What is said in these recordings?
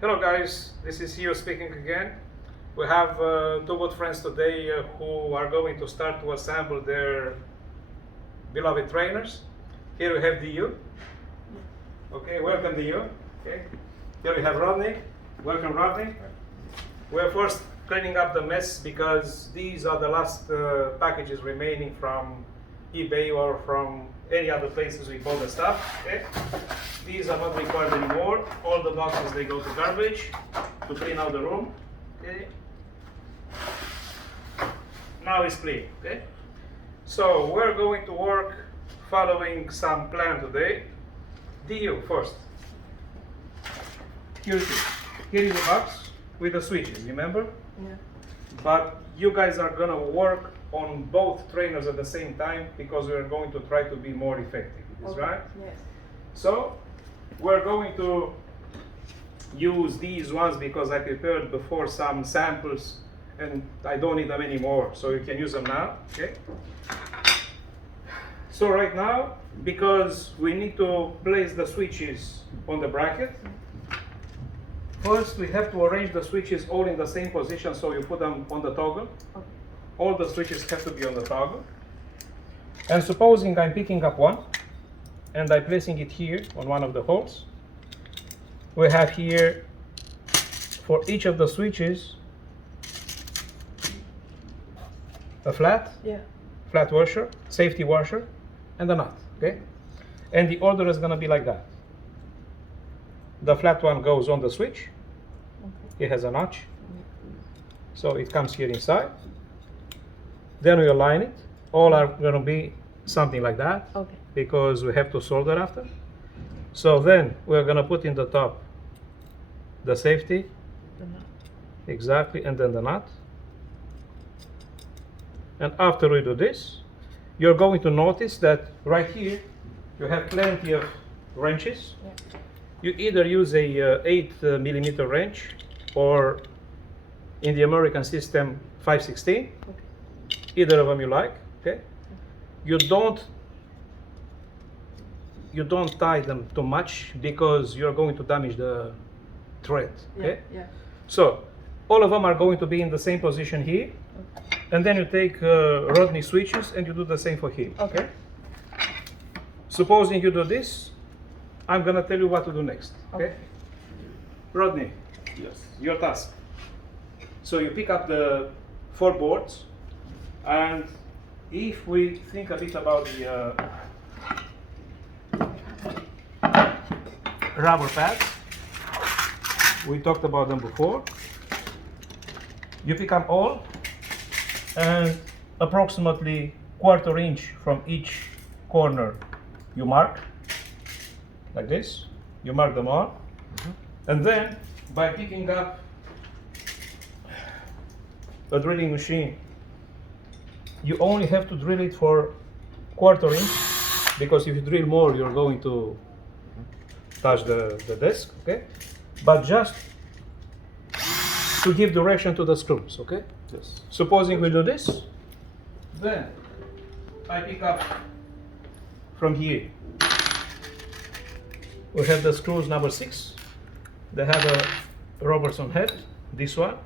Hello guys, this is Diyu speaking again. We have two good friends today who are going to start to assemble their beloved trainers. Here we have Diyu. Okay, welcome Diyu. Okay. Here we have Rodney. Welcome Rodney. We're first cleaning up the mess because these are the last packages remaining from eBay or from any other places we bought the stuff. Okay. These are not required anymore. All the boxes, they go to garbage to clean out the room. Okay. Now it's clean. Okay. So we're going to work following some plan today. Diyu first. Here it is. Here is the box with the switches. Remember? Yeah. But you guys are gonna work on both trainers at the same time because we're going to try to be more effective. Is Okay. right? Yes. So we're going to use these ones because I prepared before some samples and I don't need them anymore, so you can use them now. Okay. So right now, because we need to place the switches on the bracket, first we have to arrange the switches all in the same position, so you put them on the toggle. Okay. All the switches have to be on the toggle. And supposing I'm picking up one and I'm placing it here on one of the holes, we have here for each of the switches a flat washer, safety washer, and a nut. Okay, and the order is going to be like that. The flat one goes on the switch. Okay. It has a notch, so it comes here inside. Then we align it. All are going to be something like that. Okay. Because we have to solder after. So then we're going to put in the top the safety, The nut. exactly, and then the nut. And after we do this, you're going to notice that right here you have plenty of wrenches. Yeah. You either use a 8 millimeter wrench or in the American system 5/16. Okay. Either of them you like. Okay. You don't tie them too much because you're going to damage the thread. Okay. Yeah. So all of them are going to be in the same position here, and then you take Rodney switches and you do the same for him. Okay. Supposing you do this, I'm gonna tell you what to do next. Okay. Okay. Rodney, Yes. your task. So you pick up the 4 boards, and if we think a bit about the rubber pads, we talked about them before. You pick up all, and approximately 1/4 inch from each corner you mark, like this. You mark them all, and then by picking up a drilling machine, you only have to drill it for 1/4 inch, because if you drill more, you're going to touch the disc, okay? But just to give direction to the screws, okay? Yes. Supposing we do this, then I pick up from here. We have the screws number 6. They have a Robertson head, this one.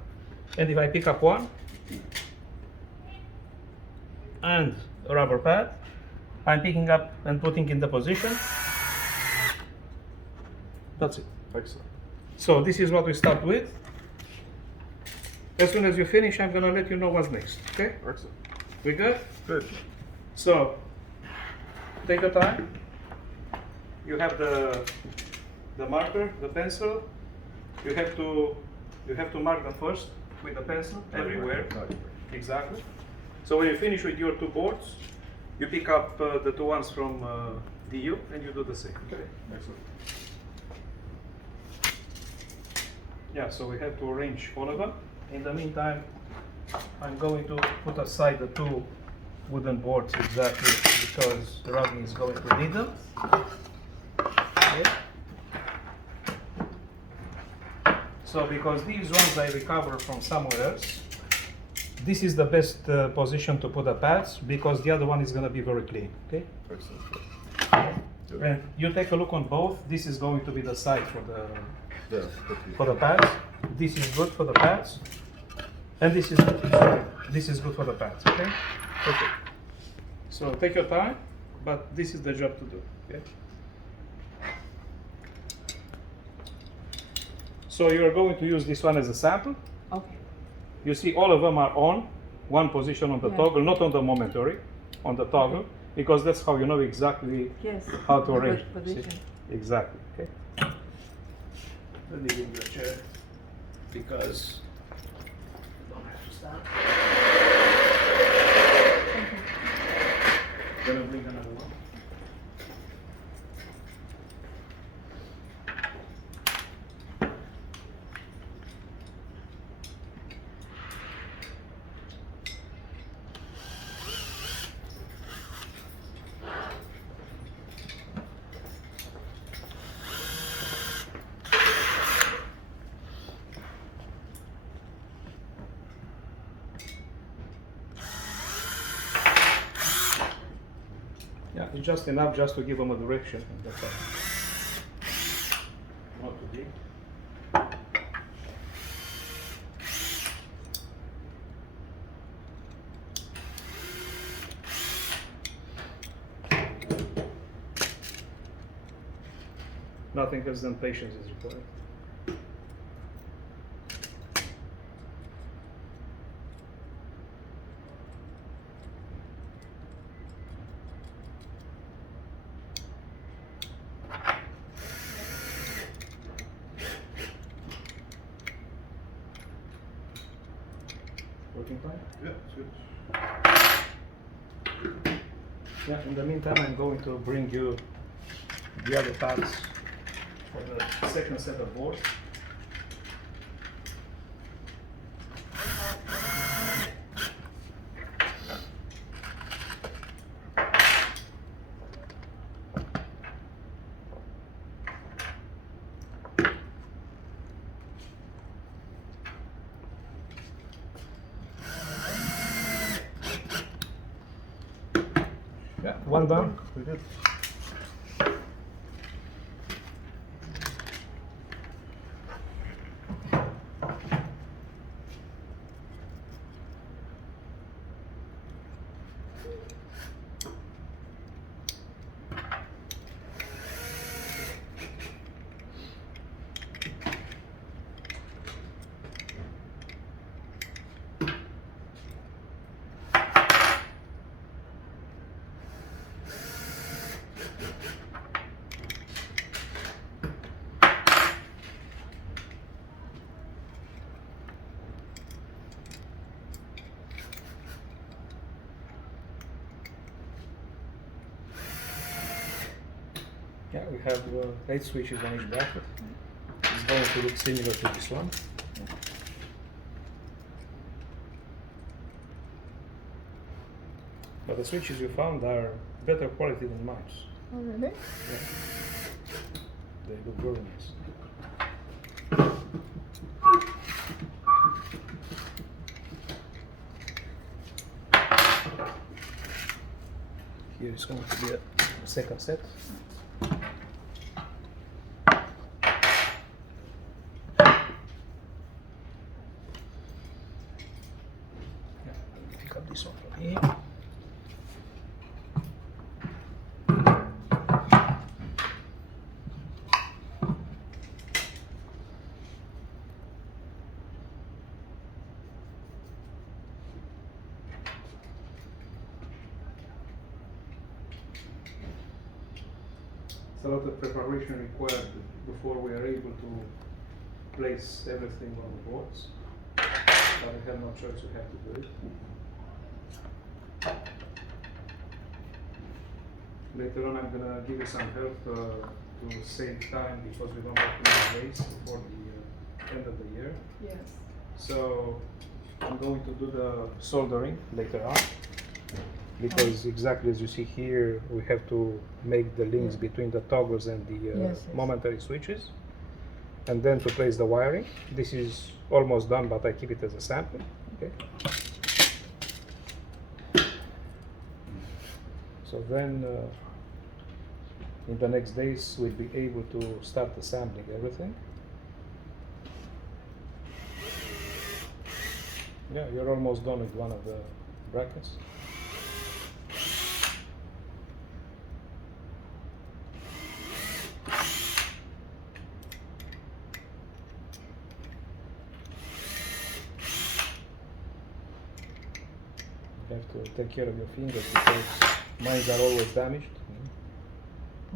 And if I pick up one and a rubber pad, I'm picking up and putting in the position. That's it. Excellent. So this is what we start with. As soon as you finish, I'm gonna let you know what's next. Okay? Excellent. We good? Good. So take your time. You have the marker, the pencil. You have to mark them first with the pencil everywhere. Exactly. So when you finish with your 2 boards, you pick up the 2 ones from Diyu and you do the same. Okay. Excellent. Yeah, so we have to arrange all of them. In the meantime, I'm going to put aside the 2 wooden boards exactly because Rodney is going to need them. Okay. So because these ones I recover from somewhere else, this is the best position to put the pads because the other one is going to be very clean. Okay. Excellent. And you take a look on both. This is going to be the side Да. for the pads. This is good for the pads, and this is good for the pads. Okay. Okay. So take your time, but this is the job to do. Okay. So you are going to use this one as a sample. Okay. You see, all of them are on one position on the toggle, not on the momentary, on the toggle, because that's how you know exactly how to arrange. Position. See? Exactly. Okay. Let me give you a chair because you don't have to stand. Gonna bring another one. Yeah, it's just enough just to give them a direction. And that's all. Not too big. Nothing else than patience is required. Working fine? Yeah, it's good. Yeah, in the meantime, I'm going to bring you the other parts for the second set of boards. Yeah, one done. We did. Yeah, we have 8 switches on each bracket. It's going to look similar to this one. But the switches you found are better quality than mine. Oh, really? Yeah. They look very nice. Here is going to be a second set. Yeah, let me pick up this one from here. It's a lot of preparation required before we are able to place everything on the boards. But we have no choice, we have to do it. Later on I'm gonna give you some help to save time because we don't have too many days before the end of the year. Yes. So I'm going to do the soldering later on. Because exactly as you see here, we have to make the links between the toggles and the momentary switches, and then to place the wiring. This is almost done, but I keep it as a sample. Okay. So then, in the next days, we'll be able to start assembling everything. Yeah, you're almost done with one of the brackets. You have to take care of your fingers because mine are always damaged.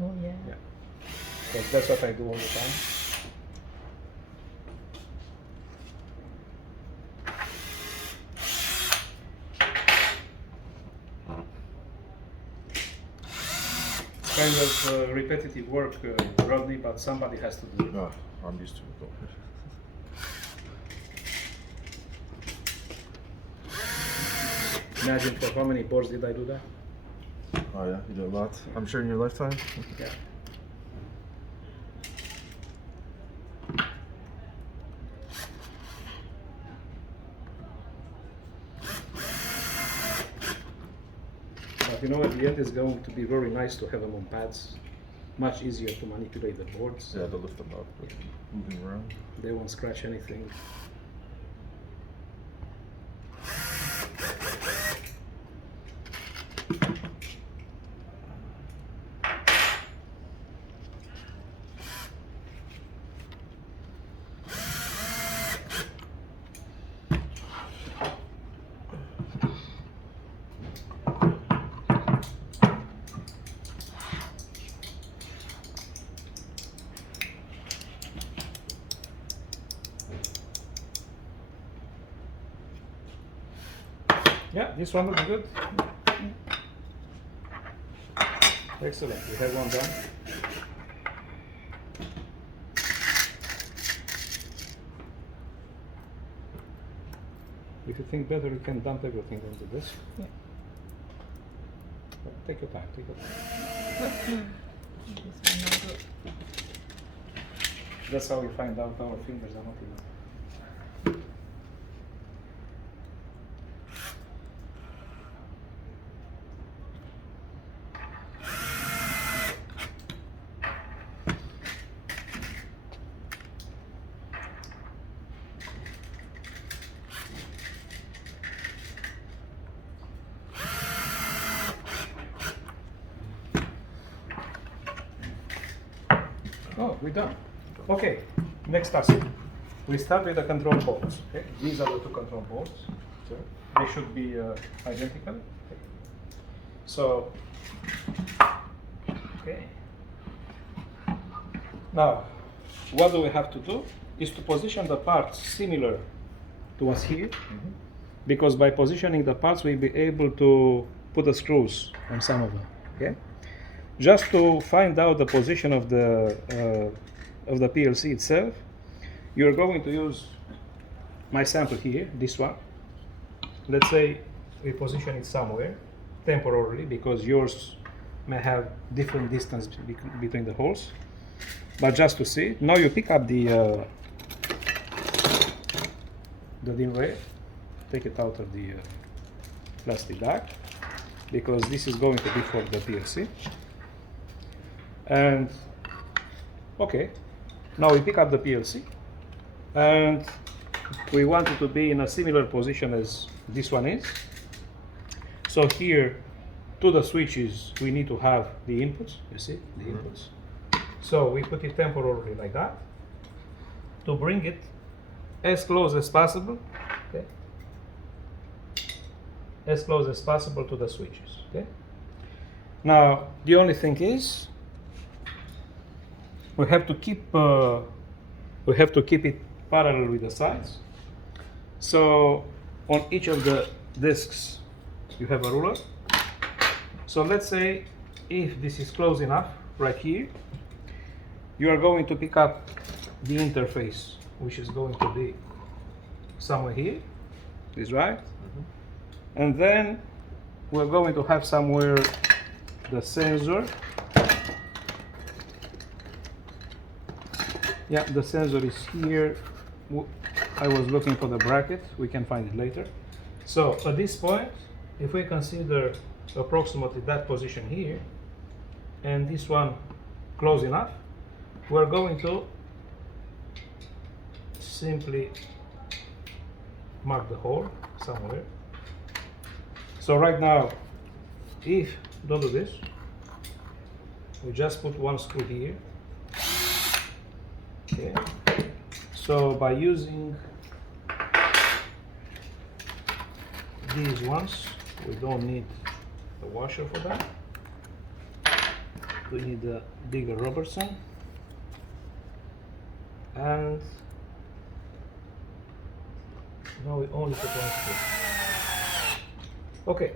Oh yeah. Yeah. So that's what I do all the time. It's kind of repetitive work, Rodney, but somebody has to do it. No, I'm used to it though. Imagine for how many boards did I do that? Oh yeah, you do a lot. I'm sure in your lifetime. Yeah. But you know, at the end it's going to be very nice to have them on pads. Much easier to manipulate the boards. Yeah, to lift them up, but moving around. They won't scratch anything. Yeah, this one looks good. Excellent, we have one done. If you think better, you can dump everything into this. Yeah. Take your time, take your time. This one not good. That's how we find out our fingers are not enough. Oh, we're done. Okay, next task. We start with the control boards. Okay? These are the two control boards. So they should be identical. Okay. So, okay. Now, what do we have to do? Is to position the parts similar to us here, because by positioning the parts, we'll be able to put the screws on some of them. Okay. Just to find out the position of the PLC itself, you're going to use my sample here, this one. Let's say we position it somewhere temporarily because yours may have different distance between the holes. But just to see, now you pick up the DIN rail, take it out of the plastic bag, because this is going to be for the PLC. And okay, now we pick up the PLC and we want it to be in a similar position as this one is. So here to the switches we need to have the inputs, you see, the inputs. So we put it temporarily like that to bring it as close as possible, okay? As close as possible to the switches, okay? Now the only thing is we have to keep it parallel with the sides. So on each of the discs you have a ruler. So let's say if this is close enough right here, you are going to pick up the interface, which is going to be somewhere here, is right? And then we're going to have somewhere the sensor. Yeah, the sensor is here. I was looking for the bracket, we can find it later. So at this point, if we consider approximately that position here, and this one close enough, we're going to simply mark the hole somewhere. So right now, if don't do this, we just put one screw here. Okay. So by using these ones, we don't need a washer for that. We need a bigger Robertson, and now we only put one screw. Okay,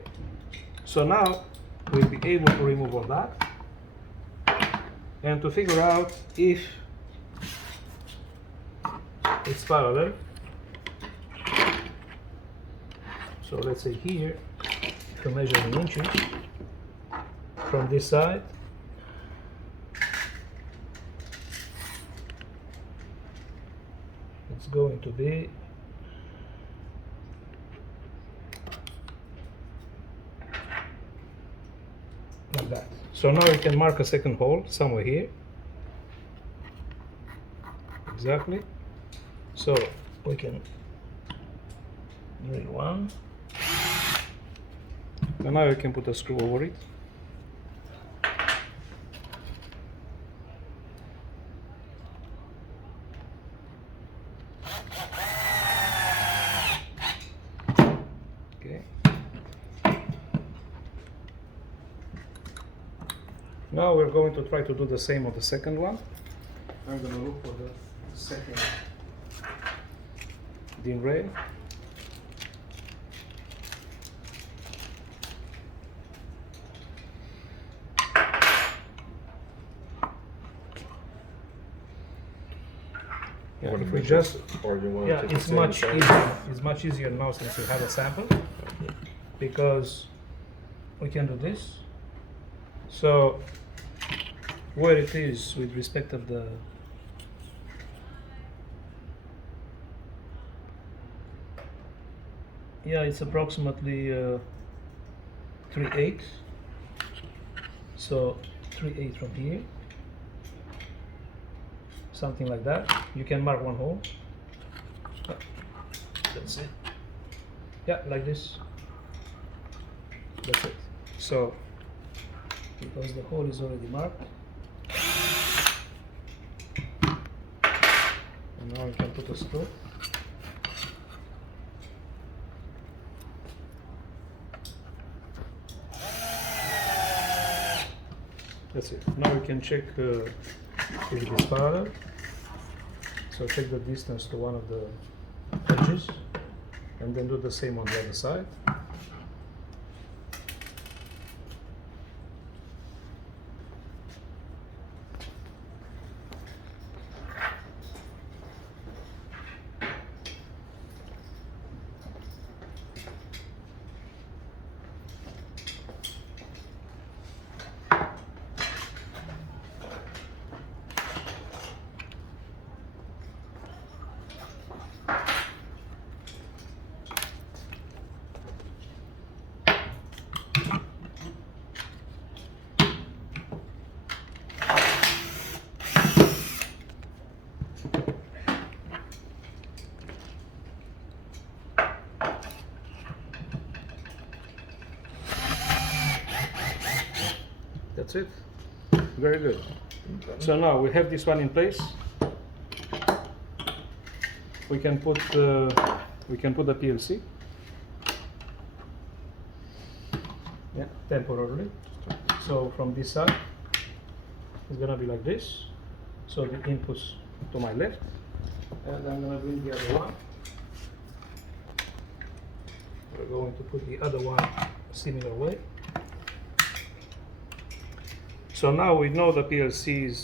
so now we'll be able to remove all that and to figure out if it's parallel. So let's say here, if you measure in inches from this side, it's going to be like that. So now we can mark a second hole somewhere here. Exactly. So we can drill one. And now we can put a screw over it. Okay. Now we're going to try to do the same on the second one. I'm going to look for the second DIN rail. Yeah, if we just, or you want yeah, to it's much easier. It's much easier now since we have a sample, because we can do this. So where it is with respect of the it's approximately 3/8. So 3/8 from here, something like that. You can mark one hole. That's it. Yeah, like this. That's it. So because the hole is already marked, and now we can put a screw. That's it. Now we can check if it is parallel. So check the distance to one of the edges, and then do the same on the other side. That's it. Very good. So now we have this one in place. We can put the PLC. Yeah, temporarily. So from this side, it's gonna be like this. So the inputs to my left, and I'm gonna bring the other one. We're going to put the other one similar way. So now we know the PLC is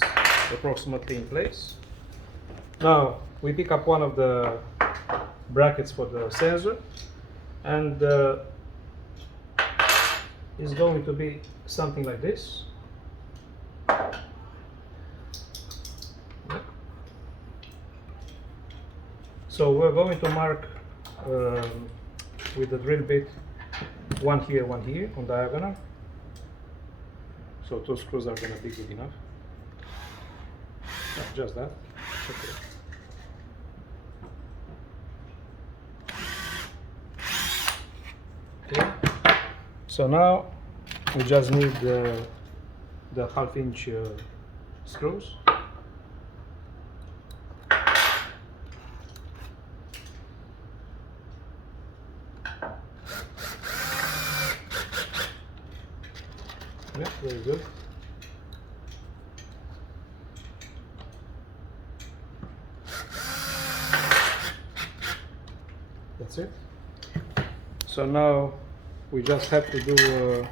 approximately in place. Now we pick up one of the brackets for the sensor, and it's going to be something like this. So we're going to mark with the drill bit one here on diagonal. So 2 screws are going to be good enough. No, just that. Okay. So now we just need the half-inch screws. Yeah, very good. That's it. So now we just have to do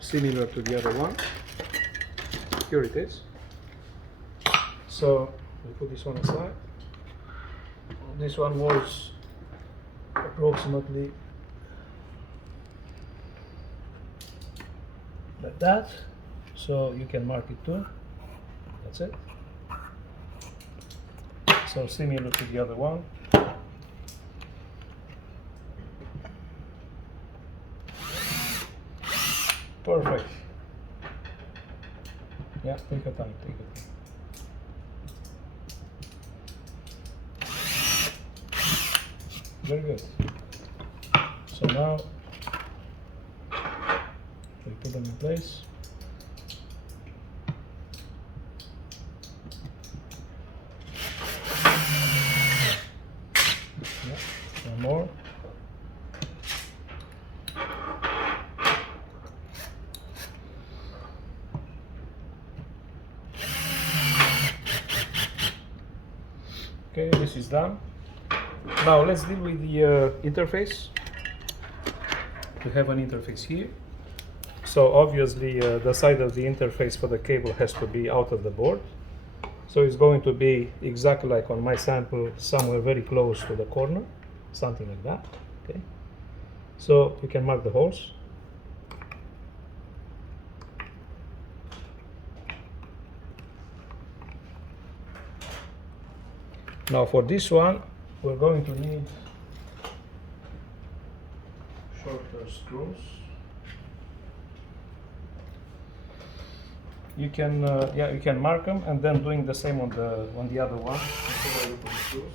similar to the other one. Here it is. So we put this one aside. This one was approximately like that. So you can mark it too. That's it. So similar to the other one. Perfect. Yeah, take your time, take your time. Very good. So now we put them in place. Yeah, one more. Okay, this is done. Now let's deal with the interface. We have an interface here. So obviously the side of the interface for the cable has to be out of the board. So it's going to be exactly like on my sample, somewhere very close to the corner, something like that. Okay. So you can mark the holes. Now for this one, we're going to need shorter screws. You can, you can mark them and then doing the same on the other one. Before I look at the screws.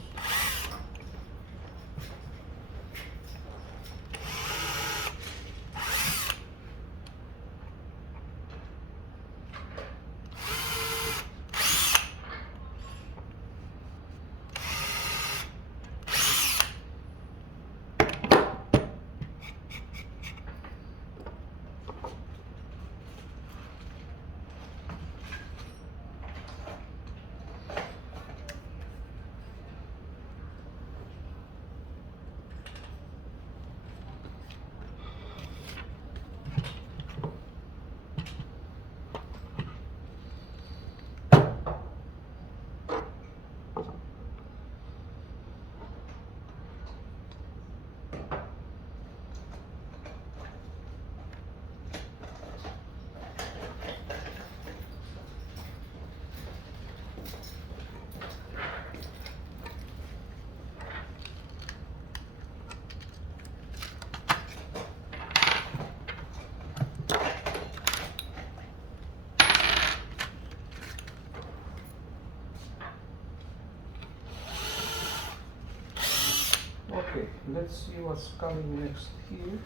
Okay, let's see what's coming next here.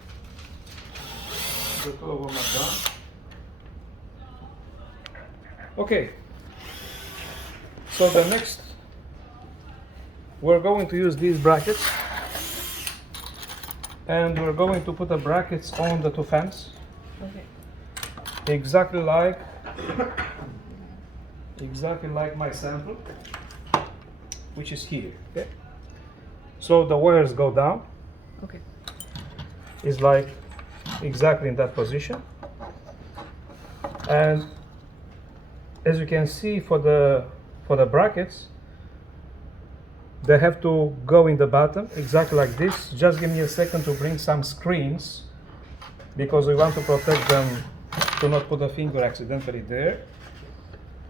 The two of them are done. Okay, so the next, we're going to use these brackets, and we're going to put the brackets on the two fans. Okay. Exactly like my sample, which is here. Okay. So the wires go down. Okay. Is like exactly in that position, and as you can see for the brackets, they have to go in the bottom exactly like this. Just give me a second to bring some screens because we want to protect them to not put a finger accidentally there.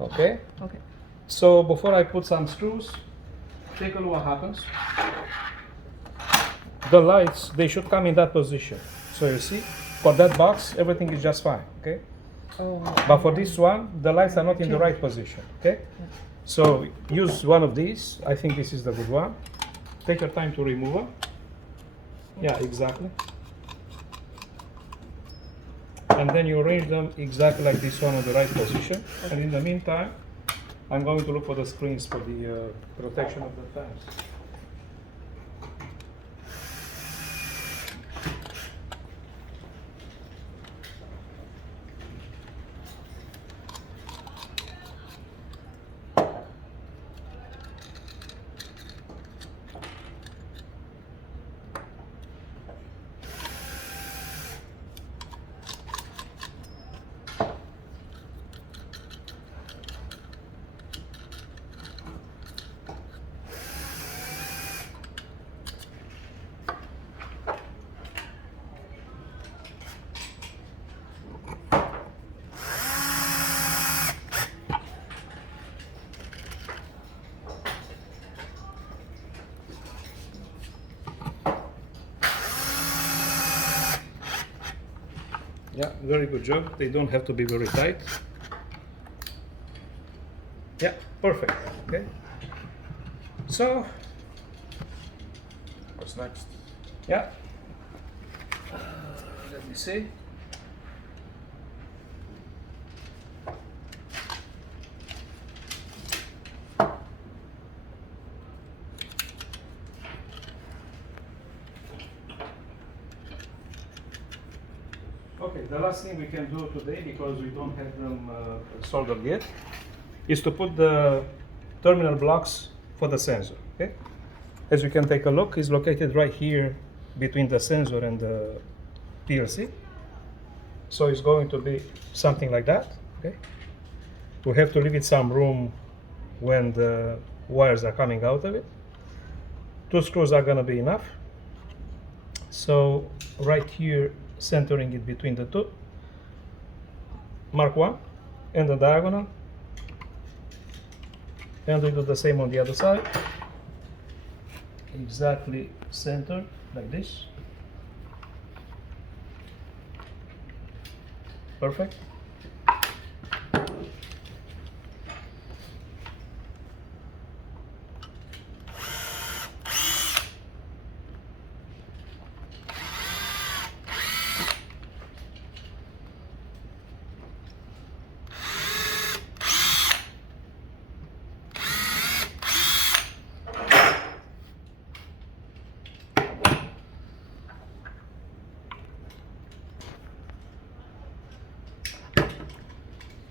Okay. Okay. So before I put some screws, take a look what happens. The lights, they should come in that position. So you see, for that box, everything is just fine, okay? Oh. But for this one, the lights are not in the right position, okay? Yeah. So use one of these. I think this is the good one. Take your time to remove them. Yeah, exactly. and then you arrange them exactly like this one in the right position. And in the meantime, I'm going to look for the screens for the protection of the fans. Yeah, very good job. They don't have to be very tight. Yeah, perfect. Okay. So, What's next? yeah. Let me see. Okay, the last thing we can do today, because we don't have them soldered yet, is to put the terminal blocks for the sensor. Okay, as you can take a look, it's located right here between the sensor and the PLC. So it's going to be something like that. Okay, we have to leave it some room when the wires are coming out of it. 2 screws are going to be enough. So right here, centering it between the two, mark 1 and the diagonal, and we do the same on the other side, exactly center like this. Perfect.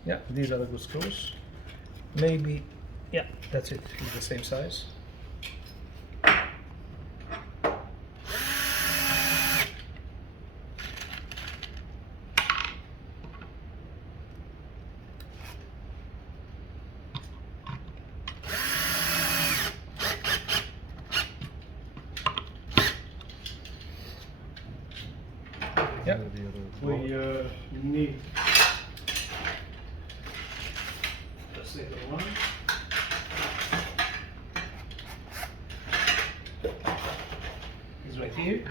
Yeah, these are the good screws. Maybe, yeah, that's it. It's the same size. Yeah, we need the second one. It's right here.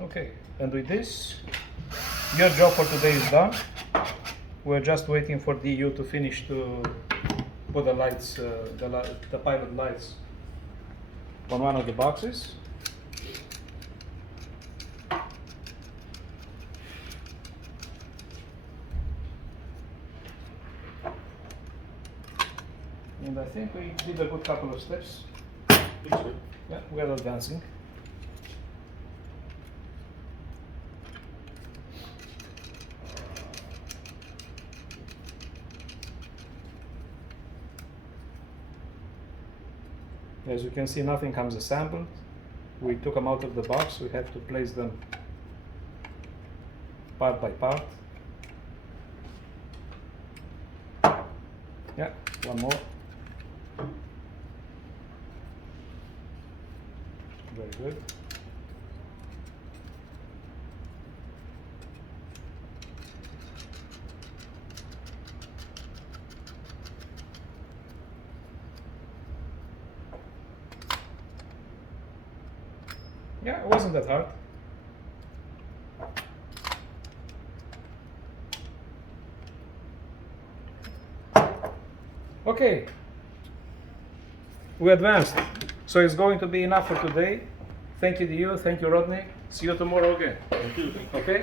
Okay, and with this, your job for today is done. We're just waiting for Diyu to finish to put the lights, the pilot lights on one of the boxes. And I think we did a good couple of steps. Yeah, we are advancing. As you can see, nothing comes assembled. We took them out of the box. We have to place them part by part. Yeah, one more. Very good. Yeah, it wasn't that hard. Okay. We advanced. So it's going to be enough for today. Thank you, Diyu. Thank you, Rodney. See you tomorrow again. Thank you. Okay?